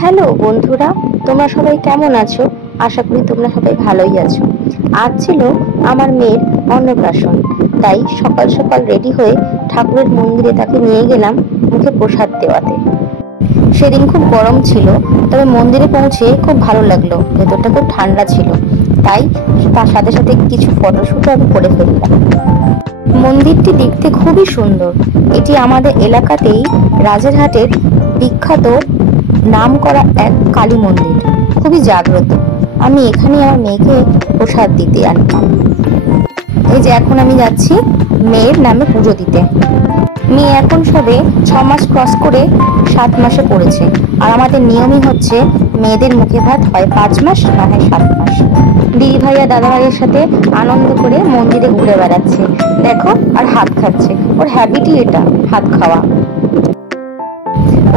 Hello বন্ধুরা, তোমরা সবাই কেমন আছো? আশা করি তোমরা সবাই ভালোই আছো। আজ ছিল আমার মেয়ের অন্নপ্রাশন, তাই সকাল সকাল রেডি হয়ে ঠাকুরের মন্দিরে তাকে নিয়ে গেলাম মুখে প্রসাদ দেওয়াতে। সেদিন খুব গরম ছিল, তবে মন্দিরে পৌঁছে খুব ভালো লাগলো। ভেতরটা খুব ঠান্ডা ছিল, তাই তার সাথে সাথে কিছু ফটোশ্যুটও আমি করে ফেললাম। মন্দিরটি দেখতে খুবই সুন্দর। এটি আমাদের এলাকাতেই রাজারহাটের বিখ্যাত নামকরা এক কালী মন্দির, খুবই জাগ্রত। আমি এখানে আমার মেয়েকে প্রসাদ দিতে আনলাম। এই যে এখন আমি যাচ্ছি মেয়ের নামে পুজো দিতে। মেয়ে এখন সবে 6 মাস ক্রস করে 7 মাসে পড়েছে, আর আমাদের নিয়মই হচ্ছে মেয়েদের মুখে ভাত হয় 5 মাস না হয় 7 মাস। দিদি ভাইয়া দাদা ভাইয়ের সাথে আনন্দ করে মন্দিরে ঘুরে বেড়াচ্ছে, দেখো, আর হাত খাচ্ছে। ওর হ্যাবিটই এটা, হাত খাওয়া।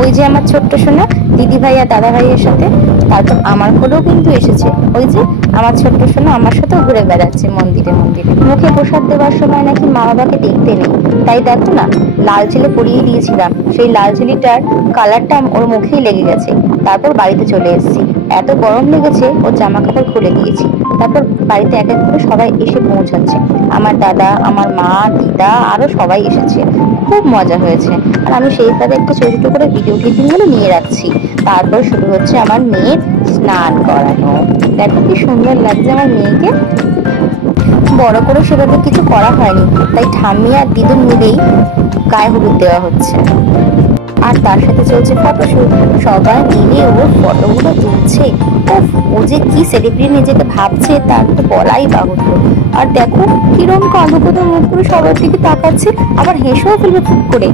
ওই যে আমার ছোট্ট সোনা দিদি ভাই আর দাদা ভাইয়ের সাথে, তারপর আমার কোলেও কিন্তু এসেছে। ওই যে আমার ছোট্ট সোনা আমার সাথেও ঘুরে বেড়াচ্ছে মন্দিরে মন্দিরে। মুখে প্রসাদ দেওয়ার সময় নাকি মা বাবাকে দেখতে নেই, তাই দেখো না, লাল ছেলে পরিয়ে দিয়েছিলাম, সেই লাল ছেলেটার কালারটা ওর মুখেই লেগে গেছে। তারপর বাড়িতে চলে এসেছি, এত গরম লেগেছে ওর জামা কাপড় খুলে দিয়েছি। তারপর বাড়িতে এক এক করে সবাই এসে পৌঁছাচ্ছে, আমার দাদা, আমার মা, দিদা, আরো সবাই এসেছে। খুব মজা হয়েছে, আর আমি সেই সাথে একটা ছোট করে ভিডিও ক্লিপিং গুলো নিয়ে রাখছি। তারপর শুরু হচ্ছে আমার মেয়ের স্নান করানো। দেখো কি সুন্দর লাগছে আমার মেয়েকে। বড় করে সেভাবে কিছু করা হয়নি, তাই ঠাম্মি আর দিদুন মিলেই গায়ে হলুদ দেওয়া হচ্ছে, আর তার সাথে চলছে ফটোশুট। সবাই মিলে ওর ফটোগুলো তুলছে। ও যে কি সেলিব্রিটি নিজেকে ভাবছে তার তো বলাই বাহুল্য। আর দেখো কিরম কাঁদো কাঁদো মুখ করে সবার দিকে তাকাচ্ছে, আবার হেসেও ফেলবে ফুক করে।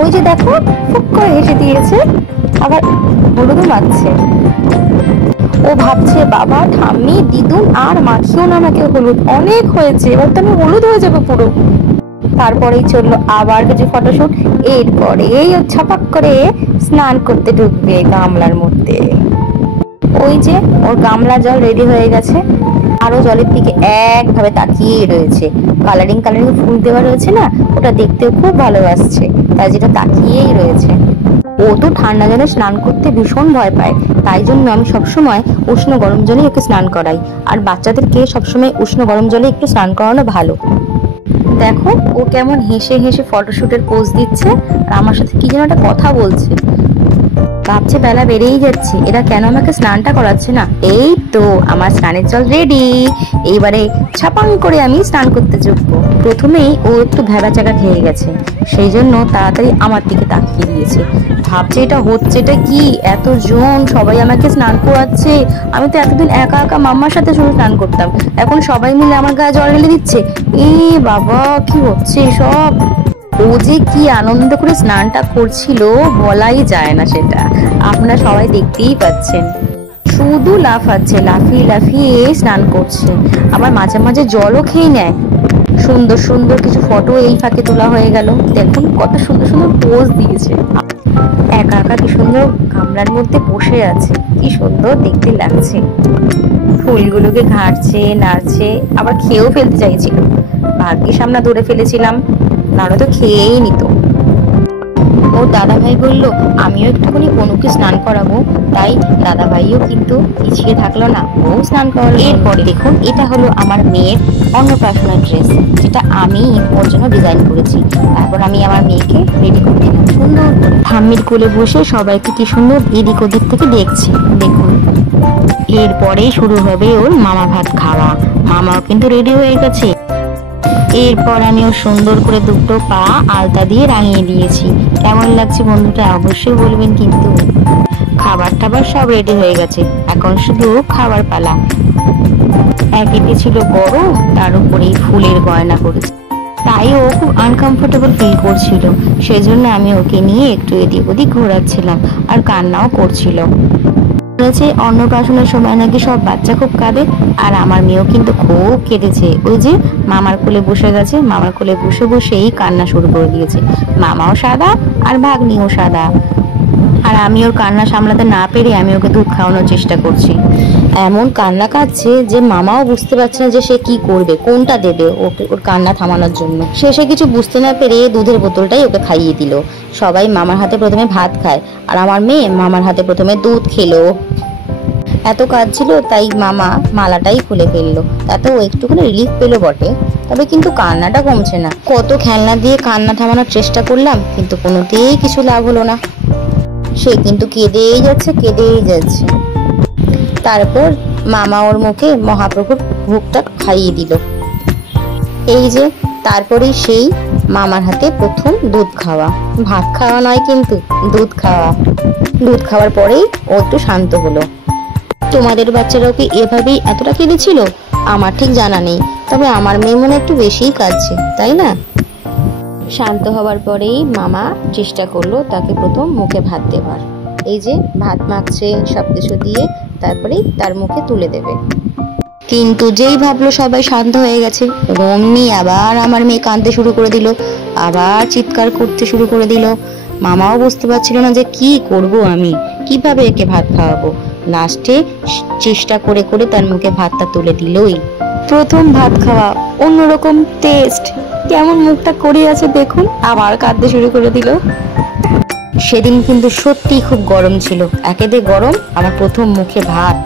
ওই যে দেখো ফুক করে হেসে দিয়েছে, আবার হলুদও মাখছে। ও ভাবছে বাবা, ঠাম্মি, দিদুন আর মাখিও না আমাকে হলুদ, অনেক হয়েছে, এবার তো আমি হলুদ হয়ে যাবো পুরো। তারপরেই চললো আবার কিছু ফটোশুট। এরপরেই ও ছপাক করে স্নান করতে ঢুকবে গামলার মধ্যে। ওই যে ওর গামলা জল রেডি হয়ে গেছে, আরো জলের দিকে একভাবে তাকিয়েই রয়েছে। কালারিং কালারিং ফুল দেওয়া রয়েছে না, ওটা দেখতেও খুব ভালোবাসছে, তাই যেটা তাকিয়েই রয়েছে। ও তো ঠান্ডা জলে স্নান করতে ভীষণ ভয় পায়, তাই জন্য আমি সবসময় উষ্ণ গরম জলে ওকে স্নান করাই। আর বাচ্চাদেরকে সবসময় উষ্ণ গরম জলে একটু স্নান করানো ভালো। দেখো ও কেমন হেসে হেসে ফটোশুটের পোজ দিচ্ছে, আর আমার সাথে কি যেন একটা কথা বলছে। ভাবছে বেলা বেড়েই যাচ্ছে, এরা কেন আমাকে স্নানটা করাচ্ছে না। এই তো আমার স্নানের জল রেডি, এইবারে ছাপাং করে আমি স্নান করতে যোগ্য। প্রথমেই ও একটু ভেবা চাকা খেয়ে গেছে, সেই জন্য তাড়াতাড়ি আমার দিকে তাকিয়ে দিয়েছে। ভাবছে এটা হচ্ছে এটা কি, এতজন সবাই আমাকে স্নান করাচ্ছে। আমি তো এতদিন একা একা মাম্মার সাথে শুধু স্নান করতাম, এখন সবাই মিলে আমার গায়ে জল ঢেলে দিচ্ছে। বাবা, কি হচ্ছে সব। ও যে কি আনন্দ করে স্নানটা করছিল বলাই যায় না, সেটা আপনারা সবাই দেখতেই পাচ্ছেন। শুধু লাফাচ্ছে, লাফিয়ে লাফিয়ে স্নান করছে, আবার মাঝে মাঝে জলও খেয়ে নেয়। সুন্দর সুন্দর কিছু ফটো এই ফাঁকে তোলা হয়ে গেল। দেখুন কত সুন্দর সুন্দর পোজ দিয়েছে। একা একা কি সুন্দর গামলার মধ্যে বসে আছে, কি সুন্দর দেখতে লাগছে। ফুলগুলোকে ঘাঁটছে, নাড়ছে, আবার খেয়েও ফেলতে চাইছিল। ভাগ্যিস আমরা ধরে ফেলেছিলাম, নাহলে তো খেয়েই নিত। ওর দাদা ভাই বললো আমিও একটুখানি বনুকে স্নান করাবো, তাই দাদা ভাইও কিন্তু পিছিয়ে থাকলো না, ও স্নান করালো। এরপরে দেখুন, এটা হলো আমার মেয়ের অন্নপ্রাশনের ড্রেস, যেটা আমি ওর জন্য ডিজাইন করেছি। তারপর আমি আমার মেয়েকে রেডি করে দিলাম সুন্দর করে। ঠাম্মির কোলে বসে সবাইকে কি সুন্দর এদিক ওদিক থেকে দেখছি, দেখুন। এরপরেই শুরু হবে ওর মামা ভাত খাওয়া। মামাও কিন্তু রেডি হয়ে গেছে। এরপর আমি ওর সুন্দর করে দুটো পা আলতা দিয়ে রাঙিয়ে দিয়েছি। কেমন লাগছে বন্ধুটা অবশ্যই বলবেন কিন্তু। খাবার টাবার সব রেডি হয়ে গেছে, এখন শুধু খাবার পালা। একেতে ছিল গরম, তার উপরে ফুলের গয়না করেছে, তাই ও খুব আনকমফোর্টেবল ফিল করছিল। সেই জন্য আমি ওকে নিয়ে একটু এদিক ওদিক ঘোরাচ্ছিলাম, আর কান্নাও করছিল। অন্নপ্রাশনের সময় নাকি সব বাচ্চা খুব কাঁদে, আর আমার মেয়েও কিন্তু খুব কেঁদেছে। ওই যে মামার কোলে বসে গেছে, মামার কোলে বসে বসেই কান্না শুরু করে দিয়েছে। মামাও সাদা আর ভাগ্নিও সাদা। আর আমি ওর কান্না সামলাতে না পেরে আমি ওকে দুধ খাওয়ানোর চেষ্টা করছি। এমন কান্না কাঁদছে যে মামাও বুঝতে পারছে না যে সে কি করবে, কোনটা দেবে ওকে ওর কান্না থামানোর জন্য। শেষে কিছু বুঝতে না পেরে দুধের বোতলটাই ওকে খাইয়ে দিল। সবাই মামার হাতে প্রথমে ভাত খায়, আর আমার মেয়ে মামার হাতে প্রথমে দুধ খেলো। এত কাজ ছিল তাই মামা মালাটাই খুলে ফেললো, তাতে ও একটুখানি রিলিফ পেলো বটে, তবে কিন্তু কান্নাটা কমছে না। কত খেলনা দিয়ে কান্না থামানোর চেষ্টা করলাম, কিন্তু কোনোতেই কিছু লাভ হলো না। সে কিন্তু কেঁদেই যাচ্ছে। তারপর মামা ওর মুখে মহাপ্রভুর ভোগটা খাইয়ে দিল। এই যে তারপরেই সেই মামার হাতে প্রথম দুধ খাওয়া, ভাত খাওয়া নয় কিন্তু দুধ খাওয়া। দুধ খাওয়ার পরেই ও একটু শান্ত হলো। তোমাদের বাচ্চারাও কি এভাবেই এতটা কেঁদেছিল? আমার ঠিক জানা নেই, তবে আমার মেয়ে মনে একটু বেশিই কাঁদছে, তাই না? শান্ত হওয়ার পরেই মামা চেষ্টা করলো তাকে প্রথম মুখে ভাত দেবার। এই যে ভাত মাখছে সবকিছু দিয়ে, তারপরেই তার মুখে তুলে দেবে। কিন্তু যেই ভাবলো সবাই শান্ত হয়ে গেছে, অমনি আবার আমার মেয়ে কাঁদতে শুরু করে দিল, আবার চিৎকার করতে শুরু করে দিল। মামাও বুঝতে পারছিল না যে কি করব, আমি কিভাবে একে ভাত খাওয়াবো। লাস্টে চেষ্টা করে করে তার মুখে ভাতটা তুলে দিলই। প্রথম ভাত খাওয়া, অন্যরকম টেস্ট, কেমন মুখটা করে আছে দেখুন। আবার কাঁদতে শুরু করে দিল। সেদিন কিন্তু সত্যি খুব গরম ছিল, একেতে গরম আবার প্রথম মুখে ভাত,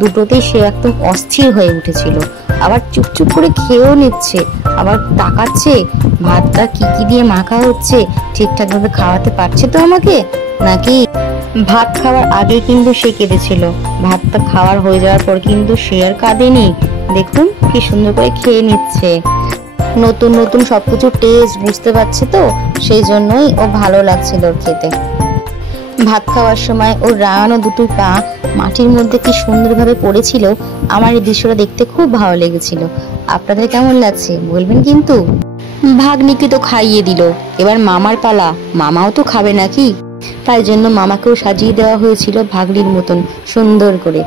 দুটোতেই সে একদম অস্থির হয়ে উঠেছিল। আবার চুপচুপ করে খেয়েও নিচ্ছে, আবার তাকাচ্ছে ভাতটা কি কি দিয়ে মাখা হচ্ছে, ঠিকঠাক ভাবে খাওয়াতে পারছে তো আমাকে নাকি। ভাত খাওয়ার আগে কিন্তু সে কেঁদেছিল, ভাতটা খাওয়ার হয়ে যাওয়ার পর কিন্তু সে আর কাঁদেনি। দেখুন কি সুন্দর করে খেয়ে নিচ্ছে। নতুন নতুন সবকিছু টেস্ট বুঝতে পারছে তো, সেই জন্যই ও ভালো লাগছিল ওর খেতে। ভাত খাওয়ার সময় ওর রাঙানো দুটো পা মাটির মধ্যে কি সুন্দরভাবে পড়েছিল, আমার এই দৃশ্যটা দেখতে খুব ভালো লেগেছিল। আপনাদের কেমন লাগছে বলবেন কিন্তু। ভাগ্নিকে তো খাইয়ে দিল, এবার মামার পালা, মামাও তো খাবে নাকি। তাই জন্য মামাকেও সাজিয়ে দেওয়া হয়েছিল ভাগ্নির মতন সুন্দর করে।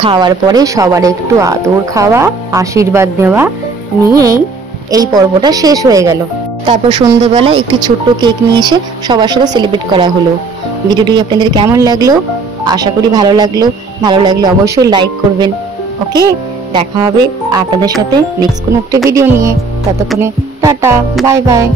খাওয়ার পরে সবার একটু আদর খাওয়া, আশীর্বাদ দেওয়া নিয়েই এই পর্বটা শেষ হয়ে গেল। তারপর সন্ধ্যাবেলা একটি ছোট্ট কেক নিয়ে এসে সবার সাথে সেলিব্রেট করা হলো। ভিডিওটি আপনাদের কেমন লাগলো? আশা করি ভালো লাগলে অবশ্যই লাইক করবেন। ওকে, দেখা হবে আপনাদের সাথে নেক্সট কোনো একটা ভিডিও নিয়ে। ততক্ষণে টাটা, বাই বাই।